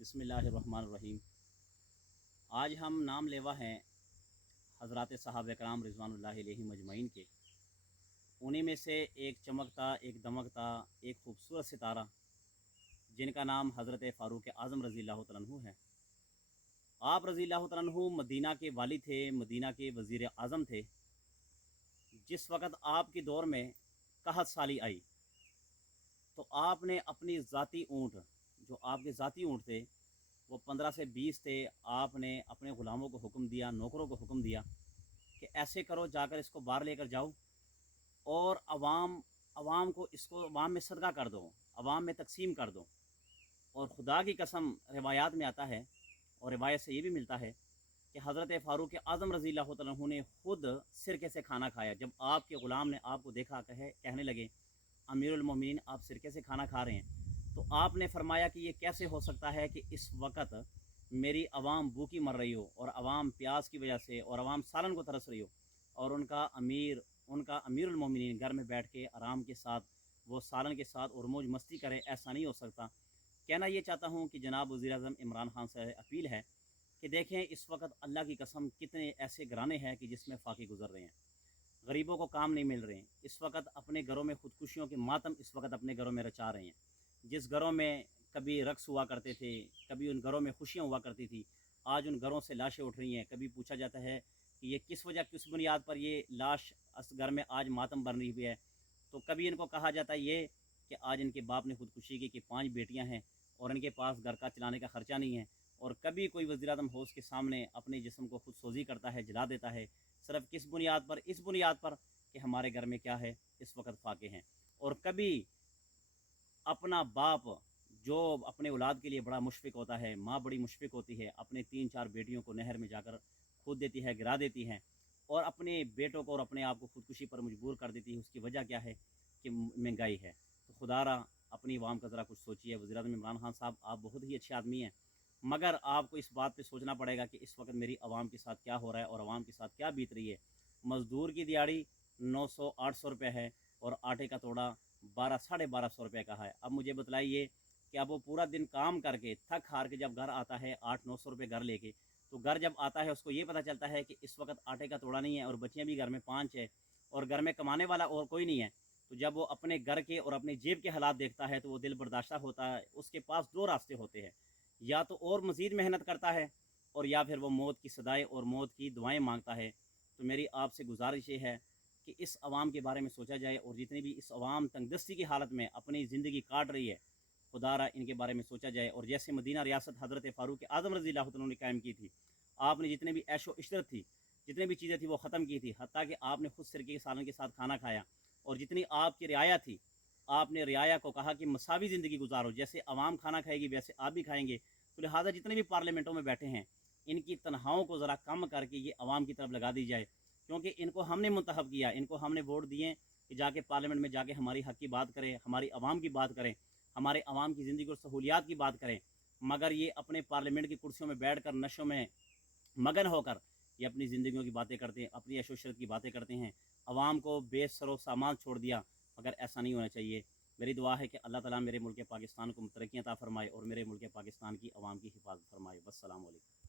बिस्मिल्लाहिर्रहमानिर्रहीम। आज हम नाम लेवा हैं हज़रात सहाबा कराम रिज़वानुल्लाहि अलैहिम अजमईन के। उन्हीं में से एक चमकता, एक दमकता, एक खूबसूरत सितारा जिनका नाम हज़रत फ़ारूक आज़म रज़ियल्लाहु तआला अन्हु है। आप रज़ियल्लाहु तआला अन्हु मदीना के वाली थे, मदीना के वज़ीर आज़म थे। जिस वक़्त आपके दौर में कहत साली आई तो आपने अपनी ज़ाती ऊँट, जो आपके ज़ाती ऊँट थे वो 15 से 20 थे, आपने अपने ग़ुलामों को हुक्म दिया, नौकरों को हुक्म दिया कि ऐसे करो, जाकर इसको बाहर लेकर जाओ और अवाम को इसको अवाम में सदका कर दो, अवाम में तकसीम कर दो। और खुदा की कसम रिवायात में आता है और रिवायत से ये भी मिलता है कि हज़रत फ़ारूक आज़म रज़ियल्लाहु तआला अन्हु ने खुद सिरके से खाना खाया। जब आपके ग़ुलाम ने आपको देखा, कहने लगे अमीरुल मोमिनीन आप सिरके से खाना खा रहे हैं, तो आपने फरमाया कि ये कैसे हो सकता है कि इस वक्त मेरी आवाम भूखी मर रही हो और आवाम प्यास की वजह से और आवाम सालन को तरस रही हो और उनका अमीरुल मोमिनीन घर में बैठ के आराम के साथ वो सालन के साथ और मौज मस्ती करे। ऐसा नहीं हो सकता। कहना ये चाहता हूँ कि जनाब वज़ीर-ए-आज़म इमरान खान से अपील है कि देखें इस वक्त अल्लाह की कसम कितने ऐसे घराने हैं कि जिसमें फाके गुजर रहे हैं, गरीबों को काम नहीं मिल रहे हैं। इस वक्त अपने घरों में खुदकुशियों के मातम इस वक्त अपने घरों में रचा रहे हैं। जिस घरों में कभी रक्स हुआ करते थे, कभी उन घरों में खुशियाँ हुआ करती थी, आज उन घरों से लाशें उठ रही हैं। कभी पूछा जाता है कि ये किस वजह, किस बुनियाद पर ये लाश इस घर में आज मातम बन रही हुई है, तो कभी इनको कहा जाता है ये कि आज इनके बाप ने खुदकुशी की कि 5 बेटियां हैं और इनके पास घर का चलाने का ख़र्चा नहीं है। और कभी कोई वज़ीर-ए-आज़म होश के सामने अपने जिस्म को खुद सोजी करता है, जला देता है। सिर्फ किस बुनियाद पर? इस बुनियाद पर कि हमारे घर में क्या है, इस वक्त फाके हैं। और कभी अपना बाप जो अपने औलाद के लिए बड़ा मुशफ़िक़ होता है, माँ बड़ी मुशफ़िक़ होती है, अपने 3-4 बेटियों को नहर में जाकर कूद देती है, गिरा देती हैं और अपने बेटों को और अपने आप को खुदकुशी पर मजबूर कर देती है। उसकी वजह क्या है कि महंगाई है। तो खुदारा अपनी आवाम का ज़रा कुछ सोचिए। वज़ीर-ए-आज़म इमरान खान साहब, आप बहुत ही अच्छे आदमी हैं, मगर आपको इस बात पे सोचना पड़ेगा कि इस वक्त मेरी आवाम के साथ क्या हो रहा है और आवाम के साथ क्या बीत रही है। मज़दूर की दिहाड़ी 900-800 रुपये है और आटे का तोड़ा 1200-1250 रुपये का है। अब मुझे बतलाइए कि अब वो पूरा दिन काम करके थक हार के जब घर आता है 800-900 रुपये घर लेके, तो घर जब आता है उसको ये पता चलता है कि इस वक्त आटे का तोड़ा नहीं है और बच्चियाँ भी घर में 5 है और घर में कमाने वाला और कोई नहीं है। तो जब वो अपने घर के और अपने जेब के हालात देखता है तो वो दिल बर्दाश्त होता है। उसके पास 2 रास्ते होते हैं, या तो और मज़ीद मेहनत करता है और या फिर वो मौत की सदाएँ और मौत की दुआएँ मांगता है। तो मेरी आपसे गुजारिश ये है कि इस अवाम के बारे में सोचा जाए और जितनी भी इस अवाम तंगदस्ती की हालत में अपनी ज़िंदगी काट रही है, खुदारा इनके बारे में सोचा जाए। और जैसे मदीना रियासत हज़रत फ़ारूक आज़म रज़ियल्लाहु तआला ने कायम की थी, आपने जितने भी ऐशो इशरत थी, जितनी भी चीज़ें थी वो ख़त्म की थी, हत्ता कि आपने खुद सिरके के सालन के साथ खाना खाया। और जितनी आपकी रियाया थी, आपने रियाया को कहा कि मसावी ज़िंदगी गुजारो, जैसे अवाम खाना खाएगी वैसे आप भी खाएंगे। तो लिहाजा जितने भी पार्लियामेंटों में बैठे हैं, इनकी तनहाओं को ज़रा कम करके ये अवाम की तरफ लगा दी जाए, क्योंकि इनको हमने मुंतखब किया, इनको हमने वोट दिए कि जाके पार्लियामेंट में जाके हमारी हक़ की बात करें, हमारी आवाम की बात करें, हमारे अवाम की ज़िंदगी और सहूलियात की बात करें। मगर ये अपने पार्लियामेंट की कुर्सियों में बैठ कर नशों में मगन होकर ये अपनी ज़िंदगियों की बातें करते हैं, अपनी ऐशो-इशरत की बातें करते हैं, अवाम को बेसरो सामान छोड़ दिया। मगर ऐसा नहीं होना चाहिए। मेरी दुआ है कि अल्लाह ताला मेरे मुल्क पाकिस्तान को तरक्की अता फ़रमाए और मेरे मुल्क पाकिस्तान की आवाम की हिफाज़त फ़रमाए। वस्सलामु अलैकुम।